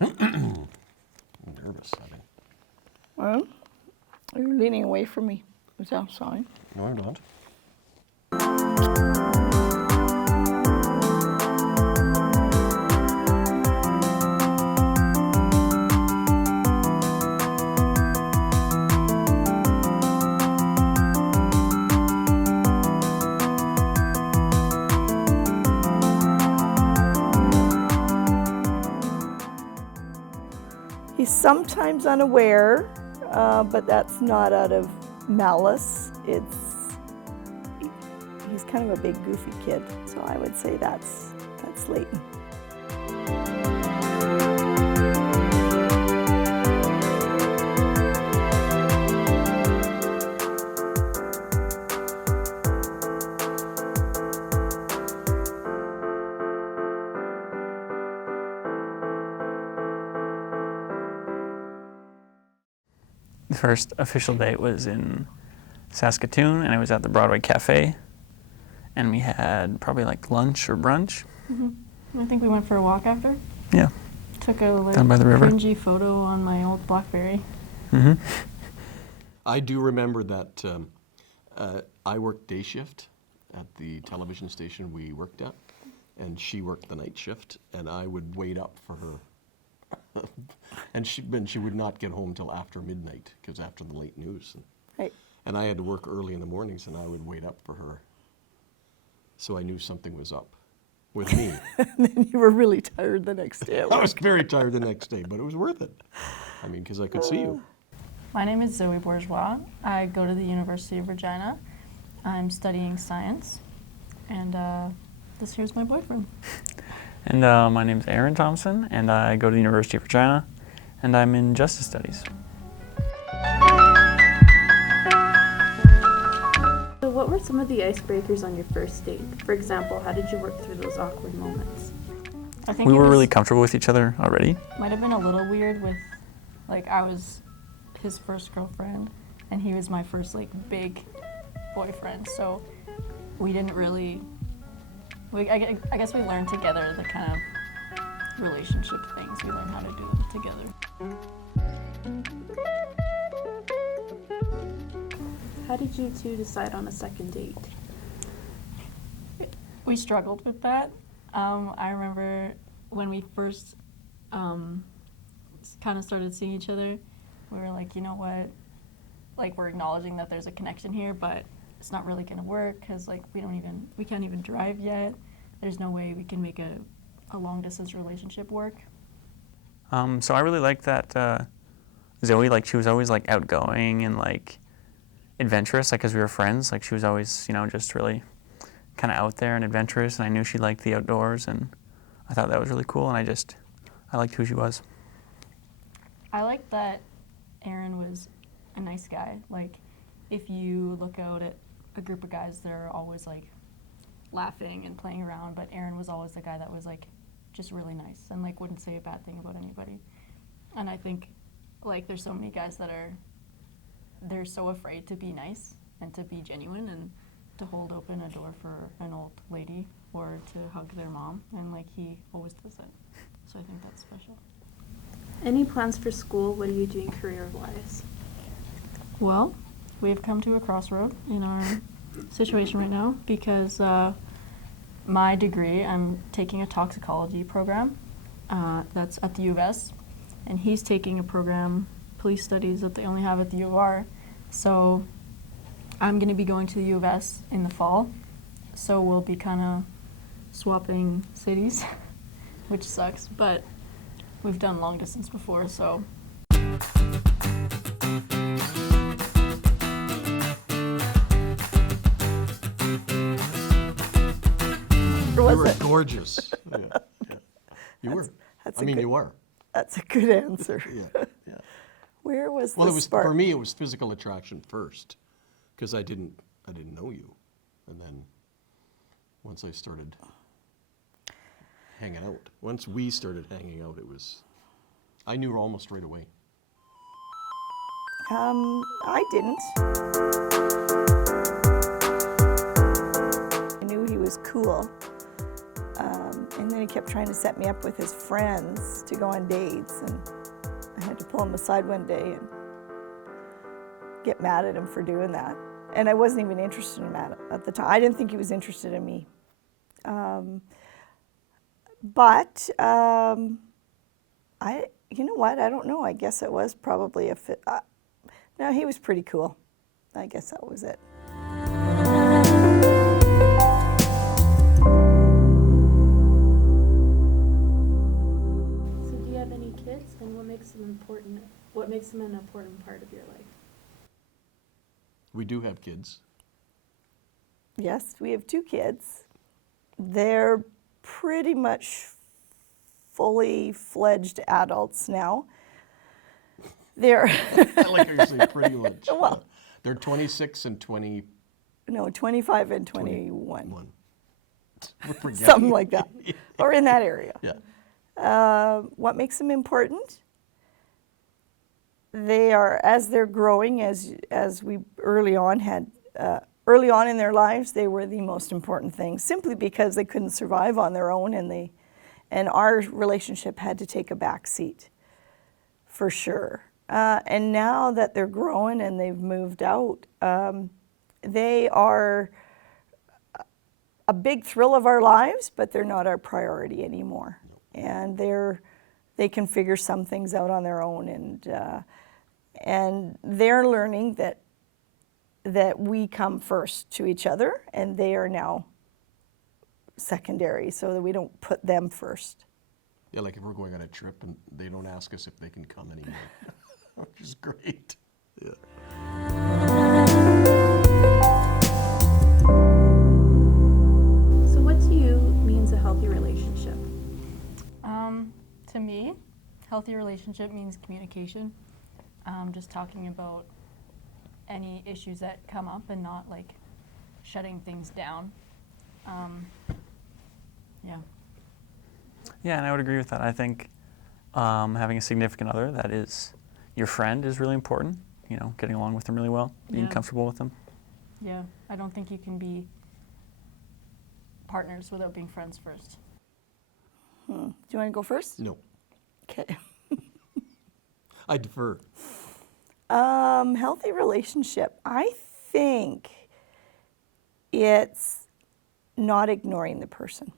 I'm nervous, I think. Well, you're leaning away from me. Is that a sign? No, I'm not. He's sometimes unaware, but that's not out of malice. He's kind of a big, goofy kid, so I would say that's Leighton. The first official date was in Saskatoon, and it was at the Broadway Cafe, and we had probably like lunch or brunch. Mm-hmm. I think we went for a walk after. Yeah. Took a like Down by the river. cringy photo on my old BlackBerry. Mm-hmm. I do remember that I worked day shift at the television station we worked at, and she worked the night shift, and I would wait up for her. And she would not get home till after midnight, because after the late news. Right. And I had to work early in the mornings, and I would wait up for her. So I knew something was up with me. And then you were really tired the next day. I was very tired the next day, but it was worth it. I mean, because I could see you. My name is Zoe Bourgeois. I go to the University of Regina. I'm studying science, and this here's my boyfriend. And my name's Aaron Thompson, and I go to the University of Regina, and I'm in Justice Studies. So what were some of the icebreakers on your first date? For example, how did you work through those awkward moments? I think We it were was- really comfortable with each other already. Might have been a little weird with, like, I was his first girlfriend, and he was my first, like, big boyfriend, so we didn't really, I guess we learned together the kind of relationship things. We learned how to do them together. How did you two decide on a second date? We struggled with that. I remember when we first kind of started seeing each other, we were like, you know what, like, we're acknowledging that there's a connection here, but it's not really gonna work because, like, we can't even drive yet. There's no way we can make a long distance relationship work. So I really liked that Zoe, like, she was always like outgoing and like adventurous, like, because we were friends. Like, she was always, you know, just really kind of out there and adventurous, and I knew she liked the outdoors, and I thought that was really cool, and I liked who she was. I liked that Aaron was a nice guy. Like, if you look out at a group of guys, they're always like laughing and playing around, but Aaron was always the guy that was like just really nice and like wouldn't say a bad thing about anybody. And I think, like, there's so many guys that they're so afraid to be nice and to be genuine and to hold open a door for an old lady or to hug their mom, and like he always does it. So I think that's special. Any plans for school? What are you doing career-wise? Well, we've come to a crossroad in our situation right now because my degree, I'm taking a toxicology program that's at the U of S, and he's taking a program, police studies, that they only have at the U of R. So I'm going to be going to the U of S in the fall, so we'll be kind of swapping cities, which sucks, but we've done long distance before, so. You were gorgeous. Yeah, yeah. You were. You were. That's a good answer. Yeah, yeah. Where was Well, the it was spark? for me. It was physical attraction first, because I didn't know you, and then once I started hanging out, once we started hanging out, I knew her almost right away. I didn't. I knew he was cool, And then he kept trying to set me up with his friends to go on dates, and I had to pull him aside one day and get mad at him for doing that. And I wasn't even interested in him at the time. I didn't think he was interested in me. You know what? I don't know. I guess it was probably a fit. No, he was pretty cool. I guess that was it. So do you have any kids, and what makes them important? What makes them an important part of your life? We do have kids. Yes, we have 2 kids. They're pretty much fully fledged adults now. They're I like how you say pretty much. Well. They're 26 and 21. no 25 and 21, We're forgetting. something like that, or in that area. Yeah. What makes them important? They are, as they're growing, as we early on in their lives, they were the most important thing, simply because they couldn't survive on their own, and our relationship had to take a back seat, for sure. And now that they're growing and they've moved out, they are a big thrill of our lives, but they're not our priority anymore. And they can figure some things out on their own, and they're learning that we come first to each other, and they are now secondary, so that we don't put them first. Yeah, like if we're going on a trip and they don't ask us if they can come anymore, which is great. Yeah. So what to you means a healthy relationship? To me, healthy relationship means communication. Just talking about any issues that come up and not like shutting things down. Yeah. Yeah, and I would agree with that. I think having a significant other that is your friend is really important. You know, getting along with them really well, being Yeah. comfortable with them. Yeah. I don't think you can be partners without being friends first. Do you want to go first? No, Okay. I defer. Healthy relationship. I think it's not ignoring the person.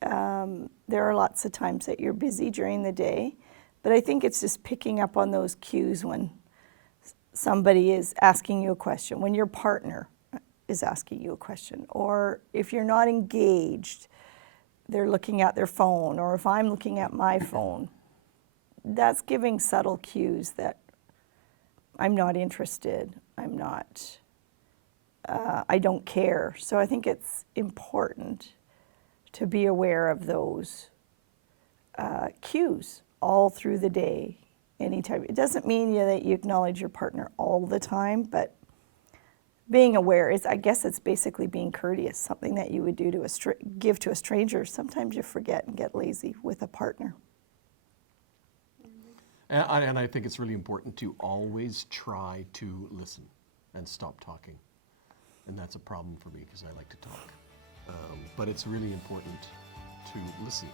There are lots of times that you're busy during the day, but I think it's just picking up on those cues when somebody is asking you a question, when your partner is asking you a question, or if you're not engaged, they're looking at their phone, or if I'm looking at my phone. That's giving subtle cues that I'm not interested, I don't care. So I think it's important to be aware of those cues all through the day, anytime. It doesn't mean that you acknowledge your partner all the time, but being aware is, I guess it's basically being courteous, something that you would do to give to a stranger. Sometimes you forget and get lazy with a partner. And I think it's really important to always try to listen and stop talking. And that's a problem for me because I like to talk. But it's really important to listen.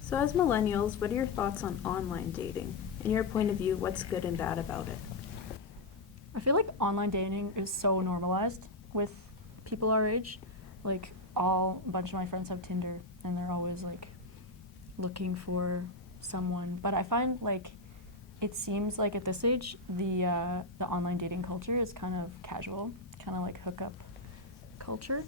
So as millennials, what are your thoughts on online dating? In your point of view, what's good and bad about it? I feel like online dating is so normalized with people our age. Like a bunch of my friends have Tinder and they're always like looking for someone. But I find like it seems like at this age the online dating culture is kind of casual, kind of like hookup culture,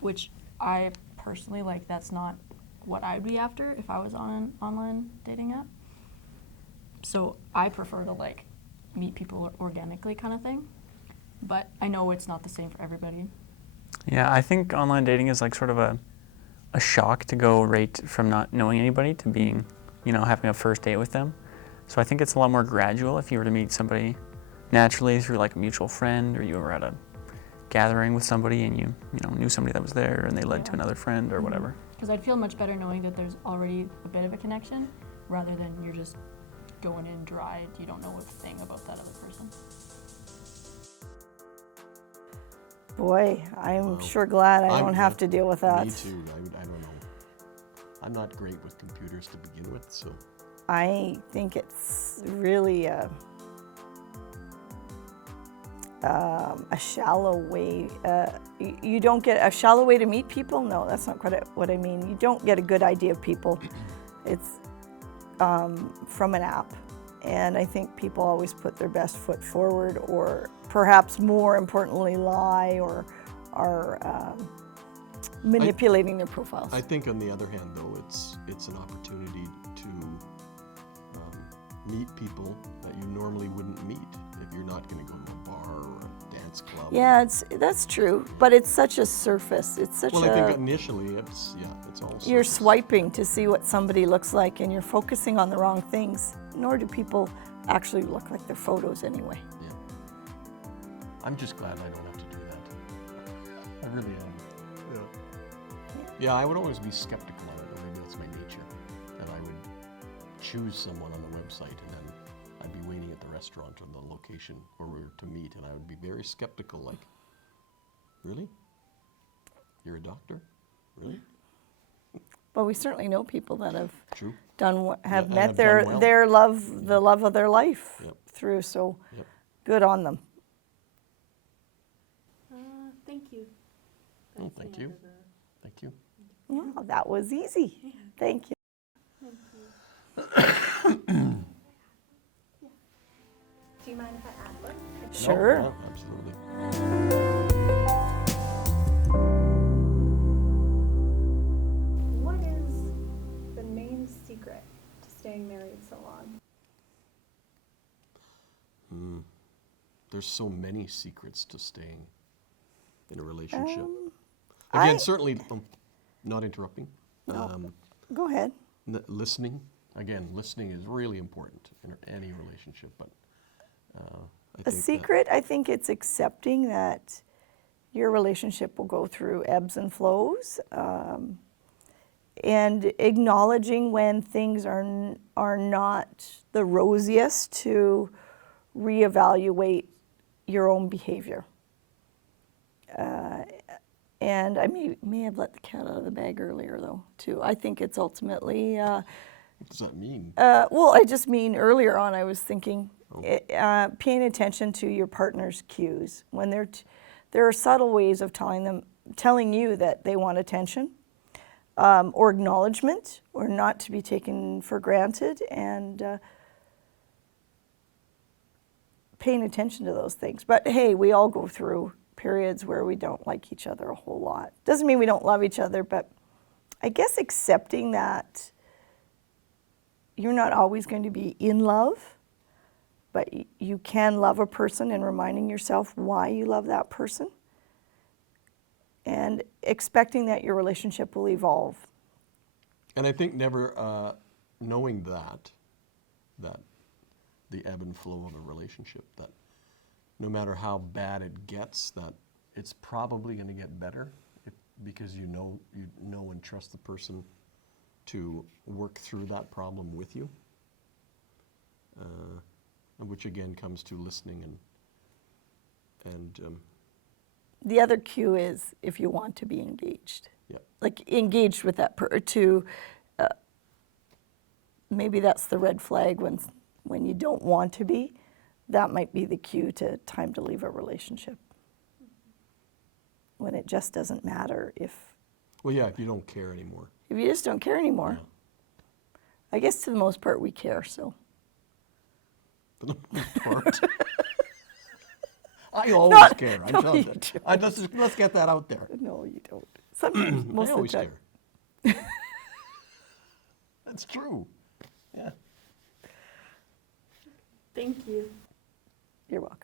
which I personally like. That's not what I'd be after if I was on an online dating app. So I prefer to like meet people organically kind of thing. But I know it's not the same for everybody. Yeah, I think online dating is like sort of a shock to go right from not knowing anybody to being, having a first date with them. So I think it's a lot more gradual if you were to meet somebody naturally through like a mutual friend, or you were at a gathering with somebody and you knew somebody that was there and they led to another friend or whatever. Because I'd feel much better knowing that there's already a bit of a connection rather than you're just going in dry. You don't know a thing about that other person. Boy, I'm Wow. sure glad I I'm- don't have to deal with that. Me too. I don't know. I'm not great with computers to begin with, so I think it's really a shallow way. You don't get a shallow way to meet people. No, that's not quite what I mean. You don't get a good idea of people. It's from an app. And I think people always put their best foot forward, or perhaps more importantly, lie or are manipulating their profiles. I think on the other hand, though, it's an opportunity to meet people that you normally wouldn't meet if you're not going to go to a bar or a dance club. Yeah, that's true, but it's such a surface. It's such Well, a. I think initially it's all. You're surface. swiping to see what somebody looks like, and you're focusing on the wrong things. Nor do people actually look like their photos anyway. Yeah. I'm just glad I don't have to do that. I really am. Yeah. Yeah, I would always be skeptical of it, or maybe that's my nature, that I would choose someone on the website and then I'd be waiting at the restaurant or the location where we were to meet, and I would be very skeptical, like, really? You're a doctor? Really? But we certainly know people that have True. have and met have their done well. their love, the love of their life Yep. through. So Yep. good on them. Thank you. Oh, That's the thank end you. of the- Thank you. Yeah, that was easy. Thank you. Do you mind if I add one? Sure. No, yeah, absolutely. What is the main secret to staying married so long? There's so many secrets to staying in a relationship. I- Certainly, not interrupting. Go ahead. Listening. Again, listening is really important in any relationship. But I A think that- secret, I think it's accepting that your relationship will go through ebbs and flows, and acknowledging when things are not the rosiest, to reevaluate your own behavior. And I may have let the cat out of the bag earlier, though, too. I think it's ultimately. What does that mean? Well, I just mean earlier on, I was thinking Oh. paying attention to your partner's cues when there are subtle ways of telling you that they want attention, or acknowledgement, or not to be taken for granted, and paying attention to those things. But hey, we all go through periods where we don't like each other a whole lot. Doesn't mean we don't love each other, but I guess accepting that you're not always going to be in love, but you can love a person, and reminding yourself why you love that person, and expecting that your relationship will evolve. And I think never knowing that the ebb and flow of a relationship, that no matter how bad it gets, that it's probably going to get better because you know and trust the person to work through that problem with you, which again comes to listening and The other cue is if you want to be engaged. yeah. Like engaged with that maybe that's the red flag when you don't want to be. That might be the cue to time to leave a relationship. When it just doesn't matter if Well, yeah, if you don't care anymore. you just don't care anymore. Yeah. I guess to the most part we care, so. For the most part. I always care. I'm no, telling you you. Let's get that out there. No, you don't. Sometimes, most I of always the time. care. That's true. Yeah. Thank you. You're welcome.